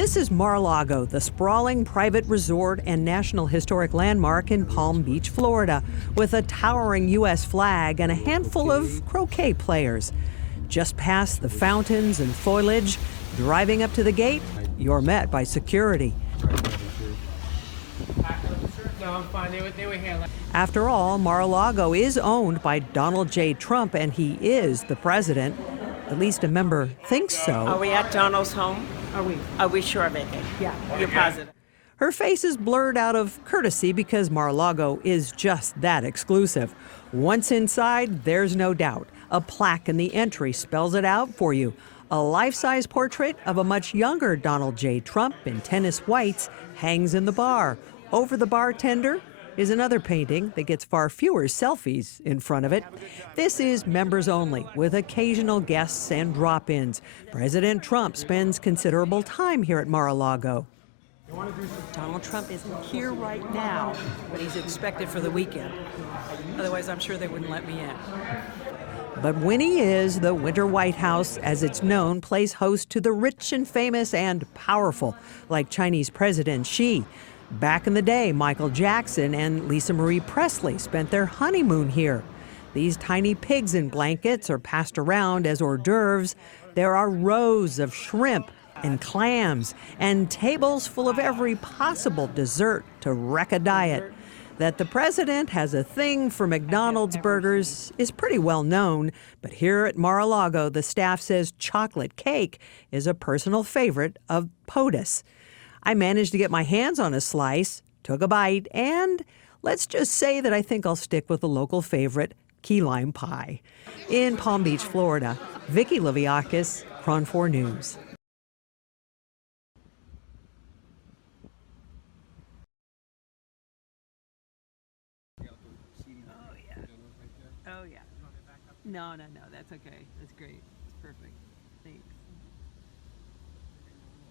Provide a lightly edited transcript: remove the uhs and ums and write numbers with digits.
This is Mar-a-Lago, the sprawling private resort and National Historic Landmark in Palm Beach, Florida, with a towering U.S. flag and a handful of croquet players. Just past the fountains and foliage, driving up to the gate, you're met by security. No, I'm fine. They were here. After all, Mar-a-Lago is owned by Donald J. Trump, and he is the president. At least a member thinks so. Are we at Donald's home? Are we sure of it? Yeah. You're positive? Her face is blurred out of courtesy because Mar-a-Lago is just that exclusive. Once inside, there's no doubt. A plaque in the entry spells it out for you. A life-size portrait of a much younger Donald J. Trump in tennis whites hangs in the bar. Over the bartender is another painting that gets far fewer selfies in front of it. This is members only, with occasional guests and drop-ins. President Trump spends considerable time here at Mar-a-Lago. Donald Trump isn't here right now, but he's expected for the weekend. Otherwise, I'm sure they wouldn't let me in. But when he is, the Winter White House, as it's known, plays host to the rich and famous and powerful, like Chinese President Xi. Back in the day, Michael Jackson and Lisa Marie Presley spent their honeymoon here. These tiny pigs in blankets are passed around as hors d'oeuvres. There are rows of shrimp and clams and tables full of every possible dessert to wreck a diet. That the president has a thing for McDonald's burgers is pretty well known, but here at Mar-a-Lago, the staff says chocolate cake is a personal favorite of POTUS. I managed to get my hands on a slice, took a bite, and let's just say that I think I'll stick with the local favorite, key lime pie. In Palm Beach, Florida, Vicki Liviakis, KRON 4 News. Oh, yeah. No, that's okay. That's great. It's perfect. Thanks.